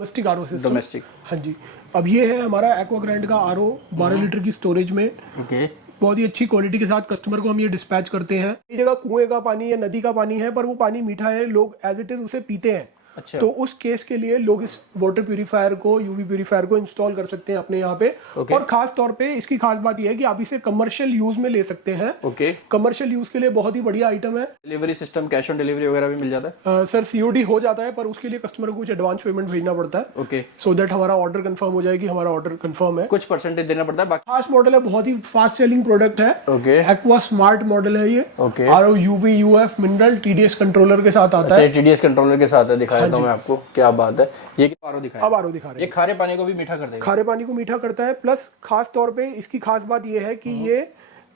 Domestic RO system. Domestic, हाँ जी। अब ये है हमारा एक्वाग्रैंड का आरओ 12 लीटर की स्टोरेज में। ओके। बहुत ही अच्छी क्वालिटी के साथ कस्टमर को हम ये डिस्पैच करते हैं। ये जगह कुएं का पानी या नदी का पानी है, पर वो पानी मीठा है, लोग एज इट इज उसे पीते हैं। अच्छा। तो उस केस के लिए लोग इस वाटर प्यूरिफायर को, यूवी प्यूरिफायर को इंस्टॉल कर सकते हैं अपने यहाँ पे। Okay. और खास तौर पे इसकी खास बात यह है कि आप इसे कमर्शियल यूज में ले सकते हैं। ओके। कमर्शियल यूज के लिए बहुत ही बढ़िया आइटम है। Delivery system, cash on delivery वगैरह भी मिल जाता है? सर सीओडी हो जाता है, पर उसके लिए कस्टमर को कुछ एडवांस पेमेंट भेजना पड़ता है। ओके। सो दैट हमारा ऑर्डर कंफर्म हो जाए कि हमारा ऑर्डर कंफर्म है। कुछ परसेंटेज देना पड़ता है बाकी? खास मॉडल है, बहुत ही फास्ट सेलिंग प्रोडक्ट है। ओके। एक्वा स्मार्ट मॉडल है ये। Okay. RO UV UF mineral TDS controller के साथ आता है। अच्छा, टीडीएस कंट्रोलर के साथ है। दिखा देता हूं मैं आपको, क्या बात है। ये आरओ दिखाया, अब आरओ दिखा रहे ये हैं। खारे पानी को भी मीठा कर देगा। खारे पानी को मीठा करता है, प्लस खास तौर पे इसकी खास बात ये है कि ये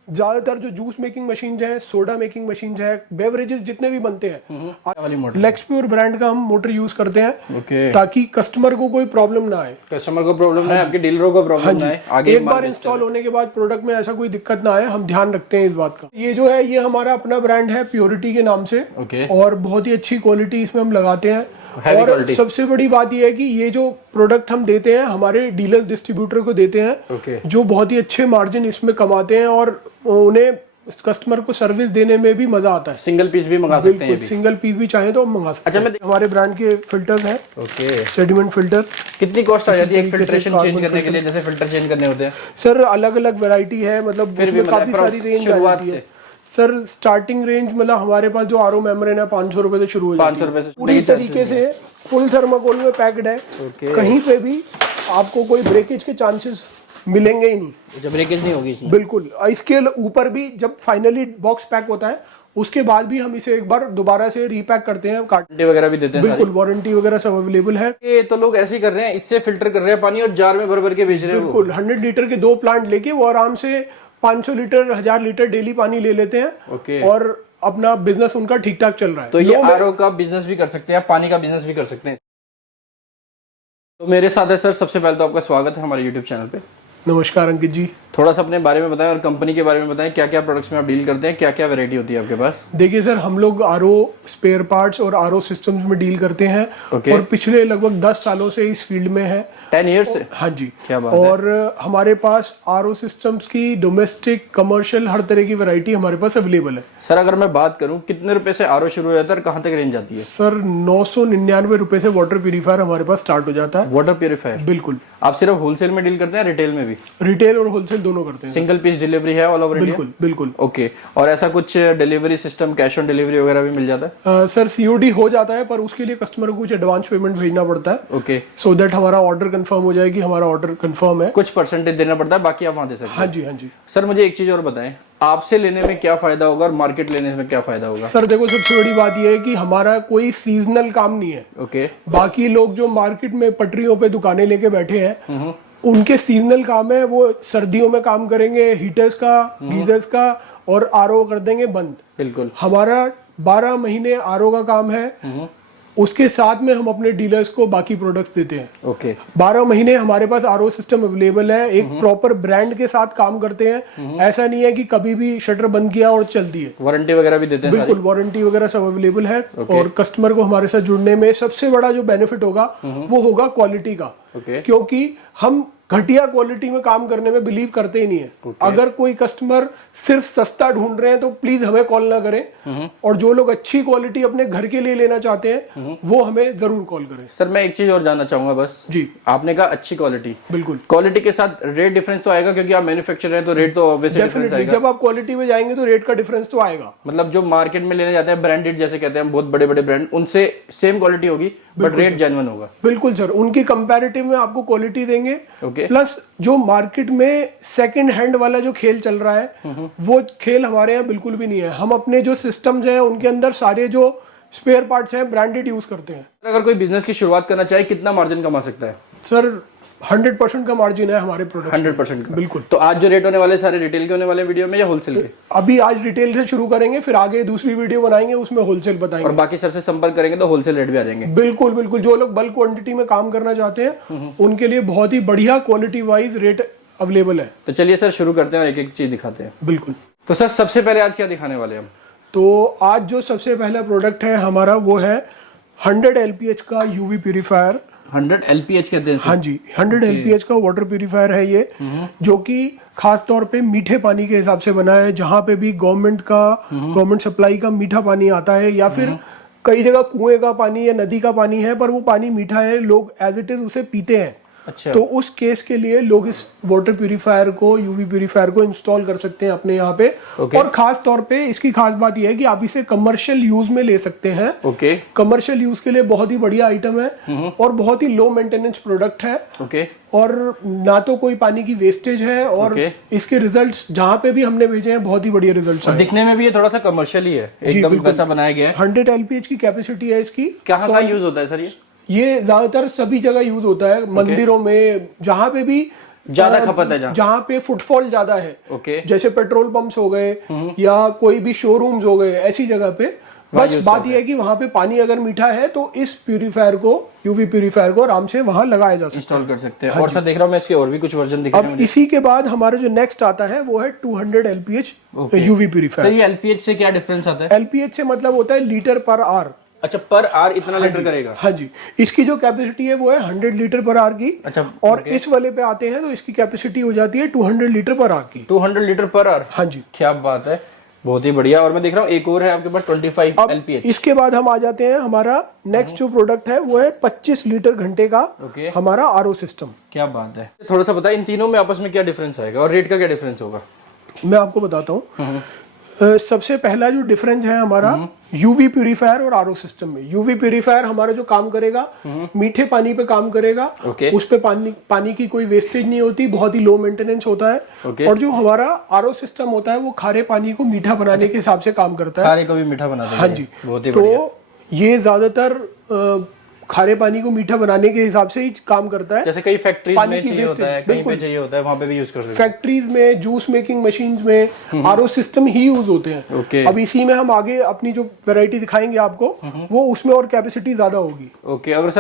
ज्यादातर जो जूस मेकिंग मशीन है, सोडा मेकिंग मशीन है, बेवरेजेस जितने भी बनते हैं, वाली मोटर, लेक्सप्योर ब्रांड का हम मोटर यूज करते हैं। ओके। ताकि कस्टमर को कोई प्रॉब्लम ना आए। कस्टमर को प्रॉब्लम ना आए, आपके डीलरों को प्रॉब्लम ना आए। आगे एक बार इंस्टॉल होने के बाद प्रोडक्ट में ऐसा कोई दिक्कत ना आए, हम ध्यान रखते हैं इस बात का। ये जो है, ये हमारा अपना ब्रांड है प्योरिटी के नाम से। ओके। और बहुत ही अच्छी क्वालिटी इसमें हम लगाते हैं। Heavy और quality। सबसे बड़ी बात यह है कि ये जो प्रोडक्ट हम देते हैं हमारे डीलर डिस्ट्रीब्यूटर को देते हैं, ओके। जो बहुत ही अच्छे मार्जिन इसमें कमाते हैं और उन्हें कस्टमर को सर्विस देने में भी मजा आता है। सिंगल पीस भी मंगा सकते हैं ये भी? सिंगल पीस भी चाहे तो हम मंगा सकते हैं। हमारे ब्रांड के फिल्टर्स हैं। ओके। Sediment filter. कितनी कॉस्ट आ जाती है एक फिल्ट्रेशन चेंज करने के लिए, जैसे फिल्टर चेंज करने होते हैं? सर अलग अलग वैरायटी है, मतलब फिर भी उसमें काफी सारी रेंज आ जाती है। सर स्टार्टिंग रेंज मतलब हमारे पास जो आरओ मेम्ब्रेन है 500 रुपए से शुरू हो जाती है। 500 रुपए से पूरी तरीके से फुल थर्माकोल में पैक्ड है। कहीं पे भी आपको कोई ब्रेकेज के चांसेस मिलेंगे ही नहीं। जब ब्रेकेज नहीं होगी इसमें? बिल्कुल। इसके ऊपर भी जब फाइनली बॉक्स पैक होता है उसके बाद भी हम इसे एक बार दोबारा से रीपैक करते हैं। वारंटी वगैरह भी देते हैं? बिल्कुल, वारंटी वगैरह सब अवेलेबल है। ये तो लोग ऐसे ही कर रहे हैं, इससे फिल्टर कर रहे हैं पानी और जार में भर भर के बेच रहे हैं। बिल्कुल, 100 लीटर के 2 प्लांट लेके वो आराम से 500 लीटर 1000 लीटर डेली पानी ले लेते हैं। ओके। और अपना बिजनेस उनका ठीक ठाक चल रहा है। तो ये आरओ का बिजनेस भी कर सकते हैं, पानी का बिजनेस भी कर सकते हैं। तो मेरे साथ है सर, सबसे पहले तो आपका स्वागत है हमारे यूट्यूब चैनल पे। नमस्कार अंकित जी। थोड़ा सा अपने बारे में बताएं और कंपनी के बारे में बताएं, क्या क्या प्रोडक्ट्स में आप डील करते हैं, क्या क्या वैरायटी होती है आपके पास? देखिए सर, हम लोग आरओ स्पेयर पार्ट्स और आरओ सिस्टम्स में डील करते हैं। और पिछले लगभग 10 सालों से इस फील्ड में है। 10 ईयर्स से? हाँ जी। क्या बात और हमारे पास आरओ सिस्टम्स की डोमेस्टिक, कमर्शियल हर तरह की वैरायटी हमारे पास अवेलेबल है। सर अगर मैं बात करूं, कितने रुपए से आरओ शुरू हो जाता है और कहां तक रेंज आती है? सर 999 रुपए से वाटर प्यूरिफायर हमारे पास स्टार्ट हो जाता है। Water purifier? बिल्कुल। आप सिर्फ होलसेल में डील करते हैं, रिटेल में भी? रिटेल और होलसेल दोनों करते हैं। सिंगल पीस डिलीवरी है ऑल ओवर इंडिया? बिल्कुल बिल्कुल। ओके। और ऐसा कुछ delivery system, cash on delivery वगैरह भी मिल जाता है? सर सीओडी हो जाता है, पर उसके लिए कस्टमर को कुछ एडवांस पेमेंट भेजना पड़ता है। ओके। सो दैट हमारा ऑर्डर कंफर्म हो जाए कि हमारा ऑर्डर कंफर्म है। कुछ परसेंटेज देना पड़ता है, बाकी आप वहां दे सकते हैं? हाँ जी, हाँ जी। सर मुझे एक चीज और बताएं, आपसे लेने में क्या फायदा होगा और मार्केट लेने में क्या फायदा होगा? सर देखो, सबसे बड़ी बात यह है कि हमारा कोई सीजनल काम नहीं है। ओके। बाकी लोग जो मार्केट में पटरियों पे दुकानें लेके बैठे हैं, उनके सीजनल काम है, वो सर्दियों में काम करेंगे, हीटर्स का, गीजर्स का, और आरओ कर देंगे बंद। बिल्कुल। हमारा 12 महीने आरओ का काम है। उसके साथ में हम अपने डीलर्स को बाकी प्रोडक्ट्स देते हैं। ओके। 12 महीने हमारे पास आरओ सिस्टम अवेलेबल है। एक प्रॉपर ब्रांड के साथ काम करते हैं। ऐसा नहीं है कि कभी भी शटर बंद किया और चल दी है। वारंटी वगैरह भी देते हैं? बिल्कुल, वारंटी वगैरह सब अवेलेबल है। और कस्टमर को हमारे साथ जुड़ने में सबसे बड़ा जो बेनिफिट होगा वो होगा क्वालिटी का। क्योंकि हम घटिया क्वालिटी में काम करने में बिलीव करते ही नहीं है। अगर कोई कस्टमर सिर्फ सस्ता ढूंढ रहे हैं तो प्लीज हमें कॉल ना करें। और जो लोग अच्छी क्वालिटी अपने घर के लिए लेना चाहते हैं वो हमें जरूर कॉल करें। सर मैं एक चीज और जानना चाहूंगा बस जी। आपने कहा अच्छी क्वालिटी, बिल्कुल। क्वालिटी के साथ रेट डिफरेंस तो आएगा, क्योंकि आप मैन्युफैक्चरर हैं तो रेट तो ऑब्वियसली डिफरेंस आएगा। जब आप क्वालिटी में जाएंगे तो रेट का डिफरेंस तो आएगा। मतलब जो मार्केट में लेने जाते हैं ब्रांडेड, जैसे कहते हैं बहुत बड़े बड़े ब्रांड, उनसे सेम क्वालिटी होगी बट रेट जेन्युइन होगा? बिल्कुल सर, उनकी कंपैरेटिव में आपको क्वालिटी देंगे। ओके। प्लस जो मार्केट में सेकंड हैंड वाला जो खेल चल रहा है वो खेल हमारे यहाँ बिल्कुल भी नहीं है। हम अपने जो सिस्टम्स हैं उनके अंदर सारे जो स्पेयर पार्ट्स हैं ब्रांडेड यूज करते हैं। अगर कोई बिजनेस की शुरुआत करना चाहे, कितना मार्जिन कमा सकता है? सर 100% का मार्जिन है हमारे प्रोडक्ट। 100% का? बिल्कुल। तो आज जो रेट होने वाले सारे रिटेल के होने वाले वीडियो में या होलसेल के? अभी आज रिटेल से शुरू करेंगे, फिर आगे दूसरी वीडियो बनाएंगे उसमें होलसेल बताएंगे। और बाकी सर से संपर्क करेंगे तो होलसेल रेट भी आ जाएंगे? बिल्कुल बिल्कुल। जो लोग बल्क क्वांटिटी में काम करना चाहते हैं उनके लिए बहुत ही बढ़िया क्वालिटी वाइज रेट अवेलेबल है। तो चलिए सर शुरू करते हैं और एक एक चीज दिखाते हैं। बिल्कुल। तो सर सबसे पहले आज क्या दिखाने वाले हम? तो आज जो सबसे पहला प्रोडक्ट है हमारा वो है 100 LPH का यूवी प्यूरिफायर 100 LPH कहते हैं हाँ जी, 100 LPH का वाटर प्यूरिफायर है ये, जो कि खास तौर पे मीठे पानी के हिसाब से बना है। जहाँ पे भी गवर्नमेंट सप्लाई का मीठा पानी आता है, या फिर कई जगह कुएं का पानी या नदी का पानी है पर वो पानी मीठा है, लोग एज इट इज उसे पीते हैं। अच्छा। तो उस केस के लिए लोग इस वाटर प्यूरिफायर को, यूवी प्यूरिफायर को इंस्टॉल कर सकते हैं अपने यहाँ पे। और खास तौर पे इसकी खास बात यह है कि आप इसे कमर्शियल यूज में ले सकते हैं। कमर्शियल यूज के लिए बहुत ही बढ़िया आइटम है और बहुत ही लो मेंटेनेंस प्रोडक्ट है। और ना तो कोई पानी की वेस्टेज है, और इसके रिजल्ट्स जहाँ पे भी हमने भेजे हैं बहुत ही बढ़िया रिजल्ट्स हैं। दिखने में भी ये थोड़ा सा कमर्शियल ही है, एकदम वैसा बनाया गया है। 100 LPH की कैपेसिटी है इसकी। कहाँ यूज होता है सर ये ज्यादातर सभी जगह यूज होता है, मंदिरों में, जहाँ पे भी ज्यादा खपत है, जहाँ पे फुटफॉल ज्यादा है। जैसे पेट्रोल पंप्स हो गए या कोई भी शोरूम्स हो गए, ऐसी जगह पे। बस बात यह है कि वहाँ पे पानी अगर मीठा है तो इस प्यूरिफायर को, यूवी प्यूरिफायर को आराम से वहाँ लगाया जा सकता है, इंस्टॉल कर सकते हैं। और सर देख रहा हूँ मैं इसके और भी कुछ वर्जन दिख रहे हैं। अब इसी के बाद हमारा जो नेक्स्ट आता है वो है 200 LPH यूवी प्यूरिफायर। सर ये LPH से क्या डिफरेंस आता है? LPH से मतलब होता है लीटर पर आवर। अच्छा, पर आवर इतना लीटर करेगा? हाँ जी, इसकी जो कैपेसिटी है वो है 100 लीटर पर आवर की। अच्छा। और इस वाले पे आते हैं तो इसकी कैपेसिटी हो जाती है 200 लीटर पर आवर की। 200 लीटर पर आवर? हाँ जी, क्या बात है, बहुत ही बढ़िया। और मैं देख रहा हूँ एक और है आपके पास 25 LPH। इसके बाद हम आ जाते हैं, हमारा नेक्स्ट जो प्रोडक्ट है वो है 25 लीटर घंटे का हमारा RO सिस्टम। क्या बात है, थोड़ा सा बताइए इन तीनों में आपस में क्या डिफरेंस आएगा और रेट का क्या डिफरेंस होगा? मैं आपको बताता हूँ। सबसे पहला जो डिफरेंस है हमारा यूवी प्यूरिफायर और RO सिस्टम में। यूवी प्यूरिफायर हमारा जो काम करेगा, मीठे पानी पे काम करेगा। उस पे पानी की कोई वेस्टेज नहीं होती, बहुत ही लो मेंटेनेंस होता है। और जो हमारा RO सिस्टम होता है वो खारे पानी को मीठा बनाने के हिसाब से काम करता है। खारे को भी मीठा बना देता है। हाँ जी, बहुत ही बढ़िया। तो ये ज्यादातर खारे पानी को मीठा बनाने के हिसाब से ही काम करता है। जैसे कई फैक्ट्रीज में चाहिए होता है, कहीं पे चाहिए होता है, वहां पे भी यूज कर सकते हैं। फैक्ट्रीज में, जूस मेकिंग मशीन्स में RO सिस्टम ही यूज होते हैं। अब इसी में हम आगे अपनी जो वैरायटी दिखाएंगे आपको, वो उसमें और कैपेसिटी ज्यादा होगी।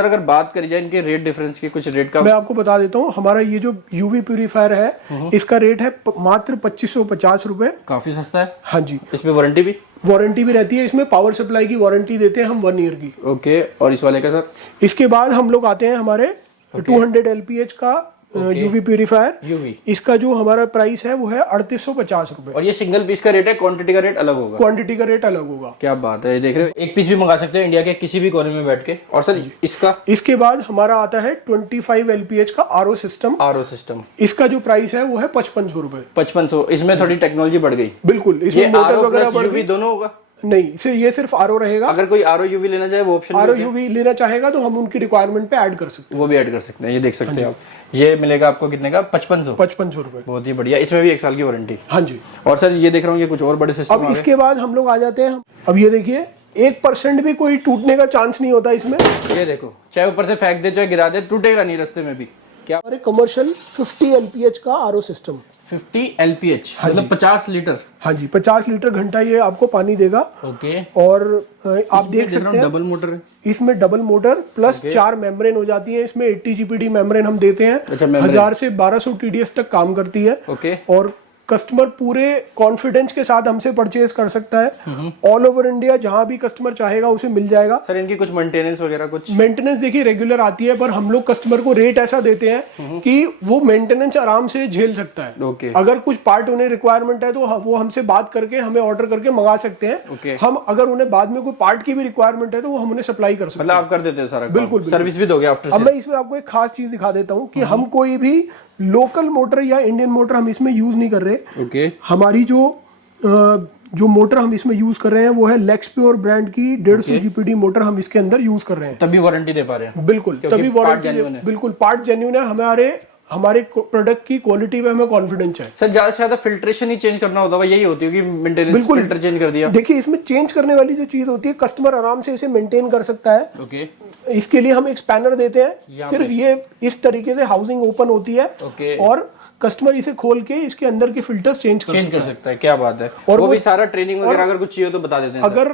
अगर बात करी जाए इनके रेट डिफरेंस की, कुछ रेट का मैं आपको बता देता हूँ। हमारा ये जो यूवी प्यूरिफायर है इसका रेट है मात्र 2550 रुपए। काफी सस्ता है। हाँ जी, इसमें वारंटी भी रहती है। इसमें पावर सप्लाई की वारंटी देते हैं हम 1 ईयर की। और इस वाले का सर? इसके बाद हम लोग आते हैं हमारे 200 LPH का यूवी प्यूरिफायर। इसका जो हमारा प्राइस है वो है 3850 रुपए। और ये सिंगल पीस का रेट है, क्वांटिटी का रेट अलग होगा? क्वांटिटी का रेट अलग होगा। क्या बात है, देख रहे हो, एक पीस भी मंगा सकते हैं इंडिया के किसी भी कोने में बैठ के। और सर इसके बाद हमारा आता है 25 LPH का RO सिस्टम। इसका जो प्राइस है वो है 5500 रुपए। 5500। इसमें थोड़ी टेक्नोलॉजी बढ़ गई। बिल्कुल, इसमें मोटर वगैरह बढ़ गई। दोनों होगा? नहीं, ये सिर्फ RO रहेगा। अगर कोई RO UV लेना चाहे वो ऑप्शन, RO UV लेना चाहेगा तो हम उनकी रिक्वायरमेंट पे ऐड कर सकते हैं। वो भी ऐड कर सकते हैं। ये देख सकते हैं आप, ये मिलेगा आपको कितने का? 5500 रुपए। बहुत ही बढ़िया। इसमें भी 1 साल की वारंटी। हाँ जी। और सर ये देख रहा हूँ ये कुछ और बड़े सिस्टम। अब इसके बाद हम लोग आ जाते हैं, अब ये देखिए 1% भी कोई टूटने का चांस नहीं होता इसमें। ये देखो, चाहे ऊपर से फेंक दे चाहे गिरा दे, टूटेगा नहीं रास्ते में भी। क्या? हमारे कमर्शियल 50 LPH का RO सिस्टम। 50 LPH मतलब 50 लीटर। हाँ जी, 50 लीटर घंटा ये आपको पानी देगा। और आप देख सकते हैं डबल मोटर है इसमें। डबल मोटर प्लस 4 मेम्ब्रेन हो जाती है इसमें। 80 GPD मेम्ब्रेन हम देते हैं। 1000 से 1200 TDS तक काम करती है। और कस्टमर पूरे कॉन्फिडेंस के साथ हमसे परचेज कर सकता है। ऑल ओवर इंडिया जहां भी कस्टमर चाहेगा उसे मिल जाएगा। सर इनकी कुछ मेंटेनेंस वगैरह? कुछ मेंटेनेंस देखिए रेगुलर आती है, पर हम लोग कस्टमर को रेट ऐसा देते हैं कि वो मेंटेनेंस आराम से झेल सकता है। अगर कुछ पार्ट उन्हें रिक्वायरमेंट है तो वो हमसे बात करके हमें ऑर्डर करके मंगा सकते हैं। हम अगर उन्हें बाद में कोई पार्ट की भी रिक्वायरमेंट है तो वो हम उन्हें सप्लाई कर सकते हैं। मतलब आप कर देते हैं सारा? बिल्कुल, सर्विस भी दोगे आफ्टर? अब मैं इसमें आपको एक खास चीज दिखा देता हूँ कि हम कोई भी लोकल मोटर या इंडियन मोटर हम इसमें यूज नहीं कर रहे। हमारी जो मोटर हम इसमें यूज कर रहे हैं वो है लेक्सप्योर ब्रांड की 150 GPD मोटर हम इसके अंदर यूज कर रहे हैं। तभी वारंटी दे पा रहे हैं? बिल्कुल, तभी वारंटी। बिल्कुल, पार्ट जेन्युइन है। हमारे प्रोडक्ट की क्वालिटी पे हमें कॉन्फिडेंस है। सर ज्यादा से ज्यादा फिल्ट्रेशन ही चेंज करना होता है, यही होती है कि मेंटेनेंस, फिल्टर चेंज कर दिया। देखिए इसमें चेंज करने वाली जो चीज होती है, कस्टमर आराम से इसे मेंटेन कर सकता है। इसके लिए हम एक स्पैनर देते हैं। सिर्फ ये इस तरीके से हाउसिंग ओपन होती है और कस्टमर इसे खोल के इसके अंदर के फिल्टर्स चेंज कर सकता है। क्या बात है। और वो भी सारा ट्रेनिंग वगैरह अगर कुछ चाहिए तो बता देते हैं। अगर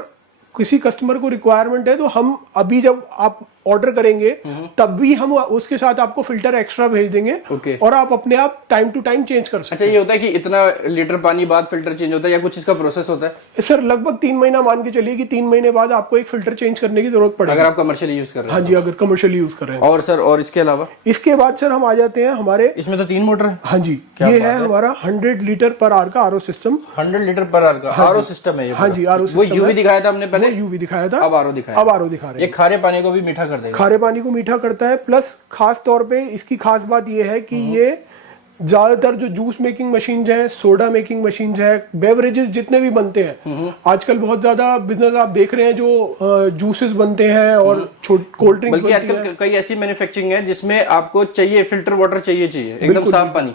किसी कस्टमर को रिक्वायरमेंट है तो हम अभी जब आप ऑर्डर करेंगे तब भी हम उसके साथ आपको फिल्टर एक्स्ट्रा भेज देंगे और आप अपने आप टाइम टू टाइम चेंज कर सकते हैं। अच्छा, ये होता है कि इतना लीटर पानी बाद फिल्टर चेंज होता है या कुछ इसका प्रोसेस होता है? सर लगभग 3 महीना मान के चलिए कि 3 महीने बाद आपको एक फिल्टर चेंज करने की जरूरत पड़ेगी अगर आप कमर्शियल यूज कर रहे हैं। हाँ जी, अगर कमर्शियल यूज कर रहे हैं। और सर, और इसके अलावा इसके बाद सर हम आ जाते हैं हमारे, इसमें तो 3 मोटर है। हाँ जी, ये है हमारा 100 लीटर पर आवर का RO system. 100 litre per hour का आरओ सिस्टम है ये? हाँ जी, आरओ वो यूवी दिखाया था हमने पहले, यूवी दिखाया था, अब आरओ दिखाया, अब आरओ दिखा रहे हैं। ये खारे पानी को भी मीठा कर देगा। खारे पानी को मीठा करता है, प्लस खास तौर पे इसकी खास बात ये है कि ये ज्यादातर जो जूस मेकिंग मशीन है, सोडा मेकिंग मशीन है, बेवरेजेस जितने भी बनते हैं, आजकल बहुत ज्यादा बिजनेस आप देख रहे हैं जो जूसेस बनते हैं और कोल्ड ड्रिंक्स, बल्कि आजकल कई ऐसी मैन्युफैक्चरिंग है जिसमें आपको चाहिए फिल्टर वाटर चाहिए एकदम साफ पानी।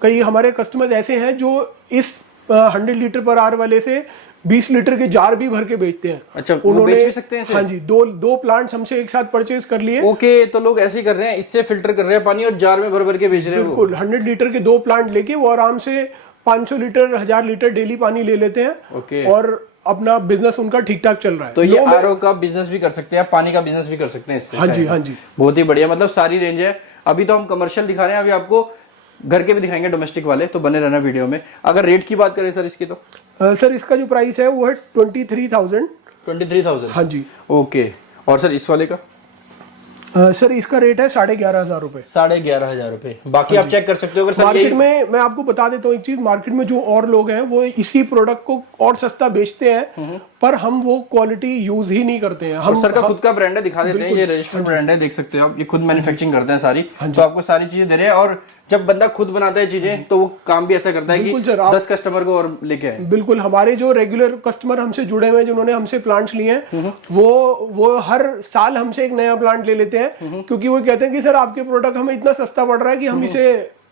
कई हमारे कस्टमर ऐसे हैं जो इस 100 लीटर पर आवर वाले से 20 लीटर के जार भी भर के बेचते हैं। अच्छा, वो बेच भी सकते हैं इसे? हाँ जी, दो प्लांट्स हमसे एक साथ परचेज कर लिए। ओके, तो लोग ऐसे ही कर रहे हैं, इससे फिल्टर कर रहे हैं पानी और जार में भर भर के बेच रहे हैं। बिल्कुल, 100 लीटर के 2 प्लांट लेके वो आराम से 500 लीटर 1000 लीटर डेली पानी ले लेते हैं और अपना बिजनेस उनका ठीक ठाक चल रहा है। तो ये आरओ का बिजनेस भी कर सकते हैं, पानी का बिजनेस भी कर सकते हैं इससे। हाँ जी, हाँ जी, बहुत ही बढ़िया, मतलब सारी रेंज है। अभी तो हम कमर्शियल दिखा रहे हैं, अभी आपको घर के भी दिखाएंगे डोमेस्टिक वाले, तो बने रहना वीडियो में। अगर रेट की बात करें सर इसकी, तो सर इसका जो प्राइस है वो है 23,000। 23,000? हाँ जी। ओके, और सर इस वाले का? सर इसका रेट है 11,500 रुपए। 11,500 रुपए। बाकी आप चेक कर सकते हो। अगर मार्केट में मैं आपको बता देता हूँ एक चीज, मार्केट में जो और लोग हैं वो इसी प्रोडक्ट को और सस्ता बेचते हैं, पर हम वो क्वालिटी यूज ही नहीं करते हैं। हम सर का खुद का ब्रांड है, दिखा देते हैं, ये रजिस्टर्ड ब्रांड है, देख सकते हो आप, ये खुद मैन्युफैक्चरिंग करते हैं सारी, तो आपको सारी चीजें दे रहे हैं। और जब बंदा खुद बनाता है चीजें तो वो काम भी ऐसा करता है कि 10 कस्टमर को और लेके आए। बिल्कुल, हमारे जो रेगुलर कस्टमर हमसे जुड़े हुए हैं, जिन्होंने हमसे प्लांट्स लिए हैं, वो हर साल हमसे एक नया प्लांट ले लेते हैं, क्योंकि वो कहते हैं कि सर आपके प्रोडक्ट हमें इतना सस्ता पड़ रहा है कि हम इसे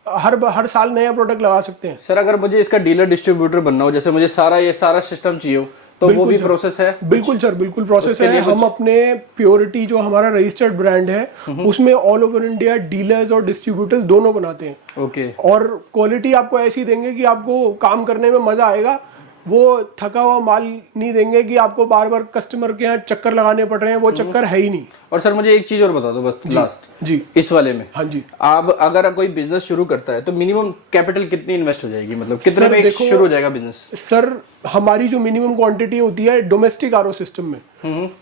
हर साल नया प्रोडक्ट लगा सकते हैं। सर अगर मुझे इसका डीलर डिस्ट्रीब्यूटर बनना हो, जैसे मुझे सारा सिस्टम चाहिए हो, तो वो भी प्रोसेस है? बिल्कुल सर, बिल्कुल प्रोसेस है। हम अपने प्योरिटी जो हमारा रजिस्टर्ड ब्रांड है उसमें ऑल ओवर इंडिया डीलर्स और डिस्ट्रीब्यूटर्स दोनों बनाते हैं। ओके। और क्वालिटी आपको ऐसी देंगे कि आपको काम करने में मजा आएगा। वो थका हुआ माल नहीं देंगे कि आपको बार बार कस्टमर के यहाँ चक्कर लगाने पड़ रहे हैं, वो चक्कर है ही नहीं। और सर मुझे एक चीज और बता दो बस लास्ट जी, इस वाले में। हाँ जी, आप अगर कोई बिजनेस शुरू करता है तो मिनिमम कैपिटल कितनी इन्वेस्ट हो जाएगी, मतलब कितने में शुरू हो जाएगा बिजनेस? सर हमारी जो मिनिमम क्वांटिटी होती है डोमेस्टिक आरओ सिस्टम में,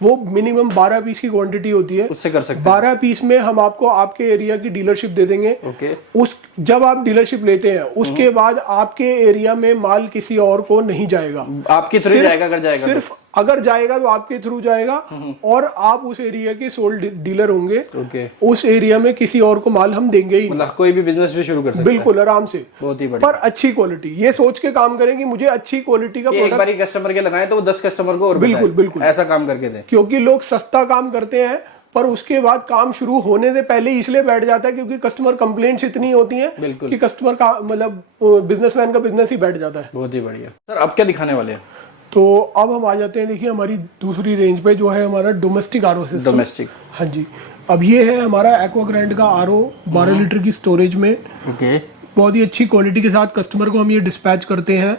वो मिनिमम 12 पीस की क्वांटिटी होती है। उससे कर सकते हैं। 12 पीस में हम आपको आपके एरिया की डीलरशिप दे देंगे। ओके। जब आप डीलरशिप लेते हैं उसके बाद आपके एरिया में माल किसी और को नहीं जाएगा, आपके थ्रू जाएगा। अगर जाएगा सिर्फ अगर जाएगा तो आपके थ्रू जाएगा और आप उस एरिया के सोल डीलर होंगे। ओके। उस एरिया में किसी और को माल हम देंगे ही, मतलब कोई भी बिजनेस भी शुरू कर सकते हैं। बिल्कुल आराम से, बहुत ही बढ़िया। पर अच्छी क्वालिटी, ये सोच के काम करें कि मुझे अच्छी क्वालिटी का एक बार कस्टमर के लगाए तो वो 10 कस्टमर को और बिल्कुल बिल्कुल ऐसा काम करके दें। क्योंकि लोग सस्ता काम करते हैं पर उसके बाद काम शुरू होने से पहले इसलिए बैठ जाता है क्योंकि कस्टमर कंप्लेंट्स इतनी होती हैं कि कस्टमर का मतलब बिजनेसमैन का बिजनेस ही बैठ जाता है। बहुत ही बढ़िया। सर अब क्या दिखाने वाले हैं? तो अब हम आ जाते हैं, देखिए हमारी दूसरी रेंज पे जो है हमारा डोमेस्टिक आरओ सिस्टम। डोमेस्टिक, हाँ जी। अब ये है हमारा एक्वाग्रैंड का आरओ 12 लीटर की स्टोरेज में। ओके। बहुत ही अच्छी क्वालिटी के साथ कस्टमर को हम ये डिस्पैच करते हैं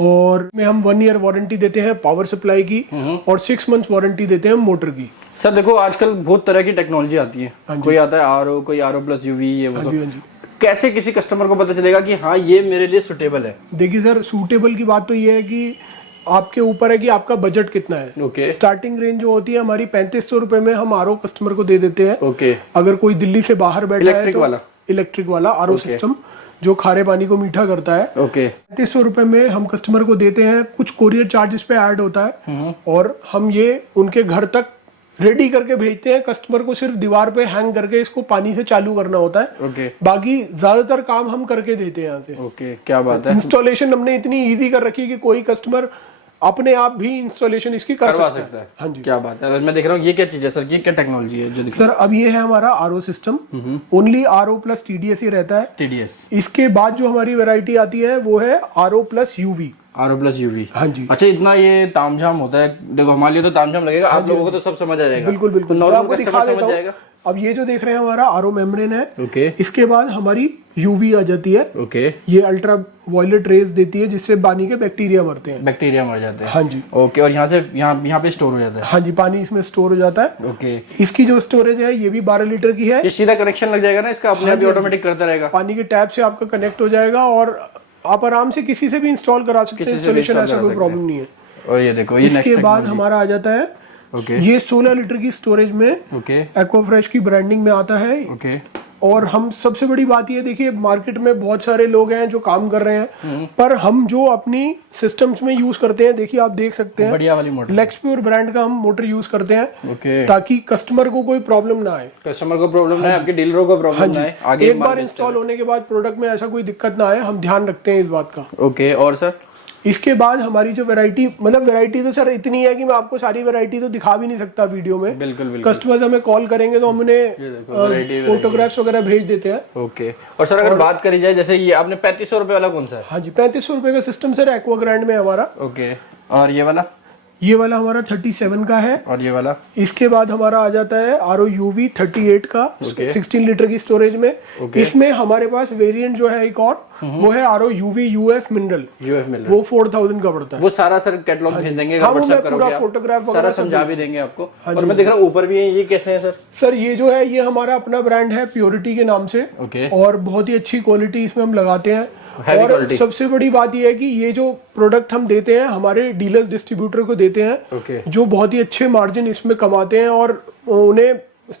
और में हम 1 ईयर वारंटी देते हैं पावर सप्लाई की और 6 मंथ्स वारंटी देते हैं मोटर की। सर देखो आजकल बहुत तरह की टेक्नोलॉजी आती है, कोई आता है आरओ, कोई आरओ प्लस यूवी, ये वो सब। कैसे किसी कस्टमर को पता चलेगा कि हाँ ये मेरे लिए सुटेबल है? देखिए सर, सूटेबल की बात तो ये है कि आपके ऊपर है कि आपका बजट कितना है। ओके। स्टार्टिंग रेंज जो होती है हमारी 3500 रुपए में हम आरओ कस्टमर को दे देते हैं। ओके। अगर कोई दिल्ली से बाहर बैठा है तो इलेक्ट्रिक वाला आरओ सिस्टम जो खारे पानी को मीठा करता है। ओके। 3500 रुपए में हम कस्टमर को देते हैं, कुछ कोरियर चार्जेस पे ऐड होता है और हम ये उनके घर तक रेडी करके भेजते हैं। कस्टमर को सिर्फ दीवार पे हैंग करके इसको पानी से चालू करना होता है। ओके। बाकी ज्यादातर काम हम करके देते हैं यहाँ से। ओके, क्या बात है। इंस्टॉलेशन हमने इतनी इजी कर रखी है कि कोई कस्टमर अपने आप भी इंस्टॉलेशन इसकी करवा सकता है। हाँ जी, क्या बात है। मैं देख रहा हूँ ये क्या चीज है सर, ये क्या टेक्नोलॉजी है जो सर? अब ये है हमारा RO system, only RO plus TDS ही रहता है। टीडीएस। इसके बाद जो हमारी वैरायटी आती है वो है RO plus UV. RO plus UV, हाँ जी। अच्छा, इतना ये तामझाम होता है? देखो हमारे लिए तो तामझाम लगेगा, आप लोगों को तो सब समझ आ जाएगा। बिल्कुल बिल्कुल, नॉर्मल कस्टमर समझ जाएगा। अब ये जो देख रहे हैं हमारा आरओ मेम्ब्रेन है। ओके। इसके बाद हमारी यूवी आ जाती है। ओके। ये अल्ट्रा वायलेट रेज देती है जिससे पानी के बैक्टीरिया मरते हैं। बैक्टीरिया मर जाते हैं। हाँ जी। ओके। और यहाँ से यहाँ पे स्टोर हो जाता है। हाँ जी, पानी इसमें स्टोर हो जाता है। ओके। इसकी जो स्टोरेज है ये भी 12 लीटर की है। ये सीधा कनेक्शन लग जाएगा ना इसका, अपने आप ही ऑटोमेटिक करता रहेगा। पानी के टैप से आपका कनेक्ट हो जाएगा और आप आराम से किसी से भी इंस्टॉल करा सकते हैं। इंस्टॉलेशन ऐसा कोई प्रॉब्लम नहीं है। और ये देखो, ये इसके बाद हमारा आ जाता है ये 16 लीटर की स्टोरेज में एक्वाफ्रेश की ब्रांडिंग में आता है। ओके। और हम सबसे बड़ी बात ये देखिए, मार्केट में बहुत सारे लोग हैं जो काम कर रहे हैं, पर हम जो अपनी सिस्टम्स में यूज करते हैं, देखिए आप देख सकते हैं बढ़िया वाली मोटर, लेक्सप्योर ब्रांड का हम मोटर यूज करते हैं। ओके। ताकि कस्टमर को कोई प्रॉब्लम ना आए। कस्टमर को प्रॉब्लम ना आए, आपके डीलरों को प्रॉब्लम ना आए। आगे एक बार इंस्टॉल होने के बाद प्रोडक्ट में ऐसा कोई दिक्कत ना आए, हम ध्यान रखते हैं इस बात का। ओके। और सर इसके बाद हमारी जो वैरायटी, मतलब वैरायटी तो सर इतनी है कि मैं आपको सारी वैरायटी तो दिखा भी नहीं सकता वीडियो में। बिल्कुल बिल्कुल। कस्टमर्स हमें कॉल करेंगे तो हम उन्हें फोटोग्राफ्स वगैरह भेज देते हैं। ओके। और सर अगर बात करी जाए, जैसे ये आपने 3500 रुपए वाला कौन सा है? हाँ जी, 3500 रुपए का सिस्टम सर एक्वा ग्रैंड में हमारा। ओके। और ये वाला हमारा 37 का है। और ये वाला? इसके बाद हमारा आ जाता है आरओ यूवी 38 का 16 लीटर की स्टोरेज में। इसमें हमारे पास वेरिएंट जो है एक और, वो है आरओ यूवी यूएफ मिनरल। वो 4000 का पड़ता है। वो सारा सर कैटलॉग भेज देंगे, व्हाट्सएप करोगे आप, फोटोग्राफ सारा समझा भी देंगे आपको। और मैं देख रहा हूँ ऊपर भी है, ये कैसे है सर? सर ये जो है ये हमारा अपना ब्रांड है प्योरिटी के नाम से। और बहुत ही अच्छी क्वालिटी इसमें हम लगाते हैं। और सबसे बड़ी बात यह है कि ये जो प्रोडक्ट हम देते हैं हमारे डीलर डिस्ट्रीब्यूटर को देते हैं, जो बहुत ही अच्छे मार्जिन इसमें कमाते हैं और उन्हें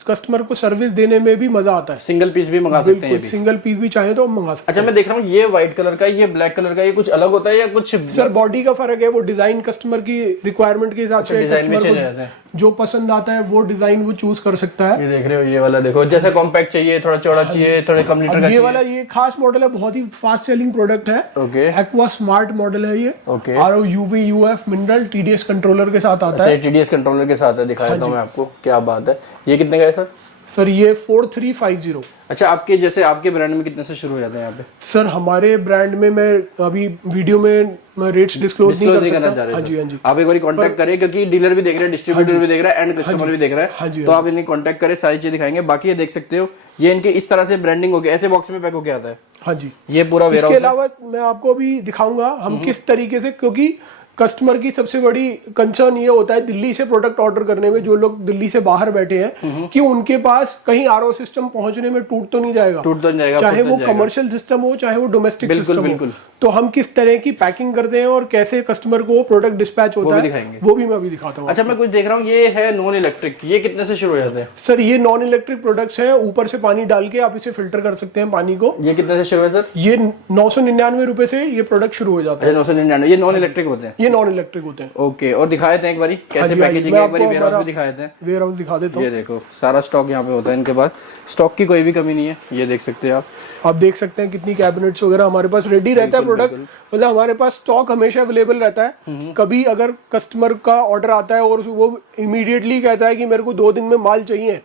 कस्टमर को सर्विस देने में भी मजा आता है। सिंगल पीस भी मंगा सकते हैं, सिंगल पीस भी चाहे तो हम मंगा सकते हैं। अच्छा, मैं देख रहा हूँ ये व्हाइट कलर का, ये ब्लैक कलर का, ये कुछ अलग होता है या कुछ? सर बॉडी का फर्क है, वो डिजाइन कस्टमर की रिक्वायरमेंट के हिसाब से डिजाइन में चेंज जाता है। जो पसंद आता है वो डिजाइन वो चूज कर सकता है। ये देख रहे हो, ये वाला देखो, जैसा कॉम्पैक्ट चाहिए, थोड़ा चौड़ा चाहिए, थोड़े कम लीटर का चाहिए। ये वाला ये खास मॉडल है, बहुत ही फास्ट सेलिंग प्रोडक्ट है। ओके। एक्वा स्मार्ट मॉडल है ये। Okay. RO UV UF mineral TDS controller के साथ आता है। टीडीएस कंट्रोलर के साथ है, दिखा देता हूं मैं आपको। क्या बात है। ये कितने का है सर? सर ये 4350। अच्छा, आपके जैसे आपके ब्रांड में कितने से शुरू हो जाते हैं यहाँ पे? सर हमारे ब्रांड में मैं अभी वीडियो में रेट्स डिस्क्लोज नहीं करना चाह रहा। हाँ जी, हाँ जी। आप एक बार कांटेक्ट करें, क्योंकि डीलर भी देख रहे हैं, डिस्ट्रीब्यूटर भी देख रहा है, एंड कस्टमर भी देख रहा है। तो आप इन्हें कांटेक्ट करें, सारी चीज दिखाएंगे। बाकी ये देख सकते हो, ये इनके इस तरह से ब्रांडिंग होगी, ऐसे बॉक्स में पैक होके आता है। हाँ जी, ये पूरा वेयर हाउस है। इसके अलावा मैं आपको अभी दिखाऊंगा हम किस तरीके से, क्योंकि कस्टमर की सबसे बड़ी कंसर्न ये होता है दिल्ली से प्रोडक्ट ऑर्डर करने में, जो लोग दिल्ली से बाहर बैठे हैं, कि उनके पास कहीं आरओ सिस्टम पहुंचने में टूट तो नहीं जाएगा, चाहे वो कमर्शियल सिस्टम हो चाहे वो डोमेस्टिक सिस्टम हो। तो हम किस तरह की पैकिंग करते हैं और कैसे कस्टमर को प्रोडक्ट डिस्पैच होता है, वो भी मैं अभी दिखाता हूँ। अच्छा, मैं कुछ देख रहा हूँ, ये है नॉन इलेक्ट्रिक, ये कितने से शुरू हो जाते हैं? सर ये नॉन इलेक्ट्रिक प्रोडक्ट्स है, ऊपर से पानी डाल के आप इसे फिल्टर कर सकते हैं पानी को। ये कितने से शुरू है सर? ये 999 रुपए से ये प्रोडक्ट शुरू हो जाता है। 999। ये नॉन इलेक्ट्रिक होते हैं? ये नॉन इलेक्ट्रिक होते हैं। ओके। और दिखाए थे एक बारी कैसे पैकेजिंग है, एक बारी वेयर हाउस भी दिखाए थे। वेयर हाउस दिखा देता हूं। ये देखो, सारा स्टॉक यहाँ पे होता है इनके पास, स्टॉक की कोई भी कमी नहीं है। ये देख सकते हैं आप देख सकते हैं कितनी कैबिनेट्स वगैरह हमारे पास रेडी रहता है प्रोडक्ट। मतलब हमारे पास स्टॉक हमेशा अवेलेबल रहता है। कभी अगर कस्टमर का ऑर्डर आता है और वो इमीडिएटली कहता है कि मेरे को 2 दिन में माल चाहिए,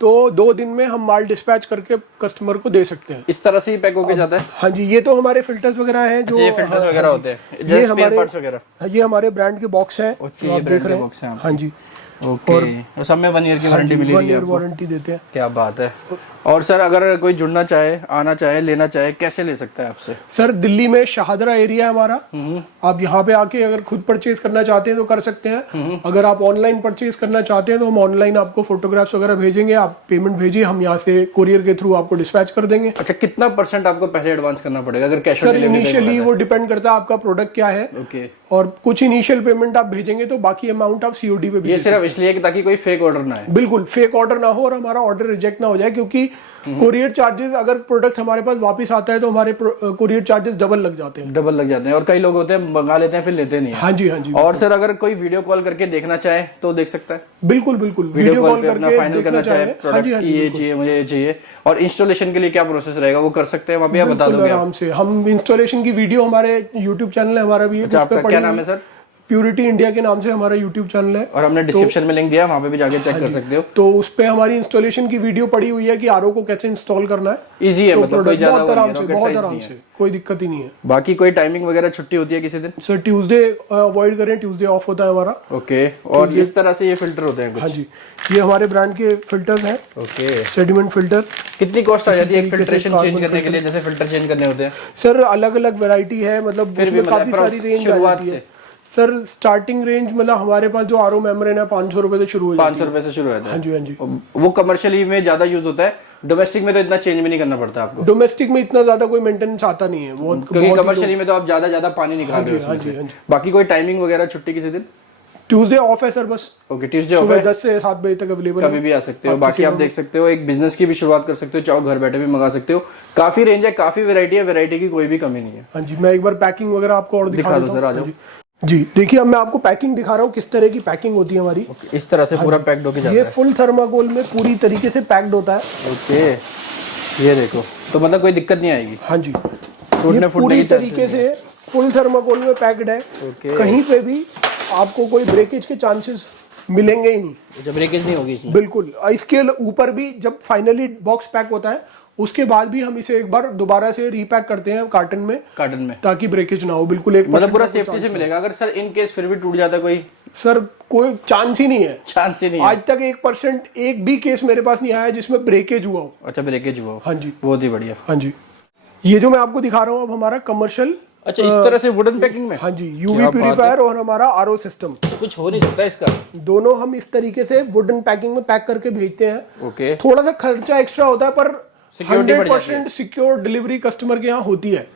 तो 2 दिन में हम माल डिस्पैच करके कस्टमर को दे सकते हैं। इस तरह से ही पैक होके जाता है? हाँ जी, ये तो हमारे फिल्टर्स वगैरह हैं जो ये फिल्टर्स वगैरह होते हैं, ये हमारे ये हमारे ब्रांड के बॉक्स हैं। ये ब्रांड के बॉक्स हैं। हाँ जी। ओके। और सब में 1 ईयर की वारंटी मिलेगी? 1 ईयर वारंटी देते हैं। क्या बात है। और सर अगर कोई जुड़ना चाहे, आना चाहे, लेना चाहे, कैसे ले सकता है आपसे? सर दिल्ली में शाहदरा एरिया है हमारा। आप यहाँ पे आके अगर खुद परचेज करना चाहते हैं तो कर सकते हैं। अगर आप ऑनलाइन परचेज करना चाहते हैं तो हम ऑनलाइन आपको फोटोग्राफ्स वगैरह भेजेंगे, आप पेमेंट भेजिए, हम यहाँ से कोरियर के थ्रू आपको डिस्पैच कर देंगे। अच्छा, कितना % आपको पहले एडवांस करना पड़ेगा अगर कैश? सर इनिशियली वो डिपेंड करता है आपका प्रोडक्ट क्या है। ओके। और कुछ इनिशियल पेमेंट आप भेजेंगे तो बाकी अमाउंट आप सीओडी पे। ये सिर्फ इसलिए कि ताकि कोई फेक ऑर्डर ना आए? बिल्कुल, फेक ऑर्डर ना हो और हमारा ऑर्डर रिजेक्ट ना हो जाए, क्योंकि कोरियर चार्जेस, अगर प्रोडक्ट हमारे पास वापस आता है तो हमारे कोरियर चार्जेस डबल लग जाते हैं। और कई लोग होते हैं मंगा लेते हैं फिर लेते नहीं है। हाँ जी, हाँ जी। और सर अगर कोई वीडियो कॉल करके देखना चाहे तो देख सकता है? बिल्कुल बिल्कुल, वीडियो कॉल पे अपना फाइनल करना चाहे, प्रोडक्ट ये चाहिए, मुझे ये चाहिए। और इंस्टॉलेशन के लिए क्या प्रोसेस रहेगा, वो कर सकते हैं वहाँ पे? बता दोगे आराम से। हम इंस्टॉलेशन की वीडियो, हमारे यूट्यूब चैनल है हमारा भी है। आपका क्या नाम है सर? प्योरिटी इंडिया के नाम से हमारा यूट्यूब चैनल है, और हमने डिस्क्रिप्शन में लिंक दिया, वहाँ पे भी जाके चेक कर सकते हो। तो उस पे हमारी इंस्टॉलेशन की वीडियो पड़ी हुई है कि आरओ को कैसे इंस्टॉल करना है। इजी है, मतलब कोई ज्यादा बहुत आराम से, कोई दिक्कत ही नहीं है। बाकी कोई टाइमिंग वगैरह छुट्टी होती है किसी दिन? सर ट्यूसडे अवॉइड करें, ट्यूसडे ऑफ होता है हमारा। ओके, और इस तरह से ये फिल्टर होते हैं कुछ? हाँ जी, ये हमारे ब्रांड के फिल्टर्स हैं। Okay, sediment filter. कितनी कॉस्ट आ जाती है एक फिल्ट्रेशन चेंज करने के लिए, जैसे फिल्टर चेंज करने होते हैं? सर अलग अलग वैरायटी है, मतलब काफी सारी रेंज आ जाती है। सर स्टार्टिंग रेंज मतलब हमारे पास जो आरओ मेम्ब्रेन है 500 रुपए से शुरू हो जाती है। 500 रुपए से शुरू होता है? हाँ जी, हाँ जी। वो कमर्शियली में ज्यादा यूज होता है, डोमेस्टिक में तो इतना चेंज भी नहीं करना पड़ता आपको? डोमेस्टिक में इतना ज्यादा कोई मेंटेनेंस आता नहीं है, क्योंकि कमर्शियली में तो आप ज्यादा पानी निकाल रहे हो। हाँ जी, हाँ जी। बाकी कोई टाइमिंग वगैरह छुट्टी किसी दिन? ट्यूसडे ऑफ है सर बस। ओके, ट्यूसडे ऑफ है, 10 से 7 बजे तक अवेलेबल है, कभी भी आ सकते हो। बाकी आप देख सकते हो, एक बिजनेस की भी शुरुआत कर सकते हो, चाहो घर बैठे भी मंगा सकते हो। काफी रेंज है, काफी वैरायटी है, वैरायटी की कोई भी कमी नहीं है। हाँ जी, मैं एक बार पैकिंग वगैरह आपको और दिखा दो सर, आ जाओ जी। देखिए अब मैं आपको पैकिंग दिखा रहा हूँ, किस तरह की पैकिंग होती है हमारी। इस तरह से पूरा पैक्ड होके जाता है। ये फुल थर्माकोल में पूरी तरीके से पैक्ड होता है। ओके, ये देखो, तो मतलब कोई दिक्कत नहीं आएगी? हाँ जी, फूटने पूरी तरीके से फुल थर्माकोल में पैक्ड है। कहीं पे भी आपको कोई ब्रेकेज के चांसेस मिलेंगे ही नहीं। जब ब्रेकेज नहीं होगी इसमें? बिल्कुल। इसके ऊपर भी जब फाइनली बॉक्स पैक होता है उसके बाद भी हम इसे एक बार दोबारा से रीपैक करते हैं कार्टन में, ताकि ब्रेकेज ना हो। बिल्कुल एक मतलब पूरा सेफ्टी से मिलेगा। अगर सर इन केस फिर भी टूट जाता कोई? सर कोई चांस ही नहीं है, चांस ही नहीं आज तक 1% एक भी केस मेरे पास नहीं आया जिसमें ब्रेकेज हुआ हो। अच्छा, ब्रेकेज हुआ हो? हाँ जी, बहुत ही बढ़िया। हाँ जी, ये जो मैं आपको दिखा रहा हूँ अब हमारा कमर्शियल। अच्छा, इस तरह से वुडन पैकिंग में? हाँ जी, यूवी प्यूरिफायर और हमारा आरओ सिस्टम। कुछ हो नहीं सकता इसका? दोनों हम इस तरीके से वुडन पैकिंग में पैक करके भेजते हैं। ओके, थोड़ा सा खर्चा एक्स्ट्रा होता है पर 100% सिक्योर डिलीवरी कस्टमर के यहाँ होती है।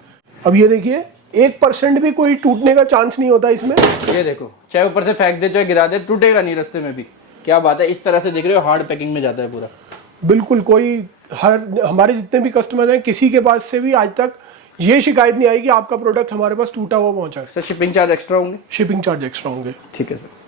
अब ये देखिए, 1% भी कोई टूटने का चांस नहीं होता इसमें। ये देखो, चाहे ऊपर से फेंक दे चाहे गिरा दे, टूटेगा नहीं रास्ते में भी। क्या बात है, इस तरह से दिख रहे हो, हार्ड पैकिंग में जाता है पूरा। बिल्कुल, हमारे जितने भी कस्टमर हैं किसी के पास से भी आज तक ये शिकायत नहीं आई कि आपका प्रोडक्ट हमारे पास टूटा हुआ पहुंचा है। सर शिपिंग चार्ज एक्स्ट्रा होंगे? शिपिंग चार्ज एक्स्ट्रा होंगे। ठीक है सर।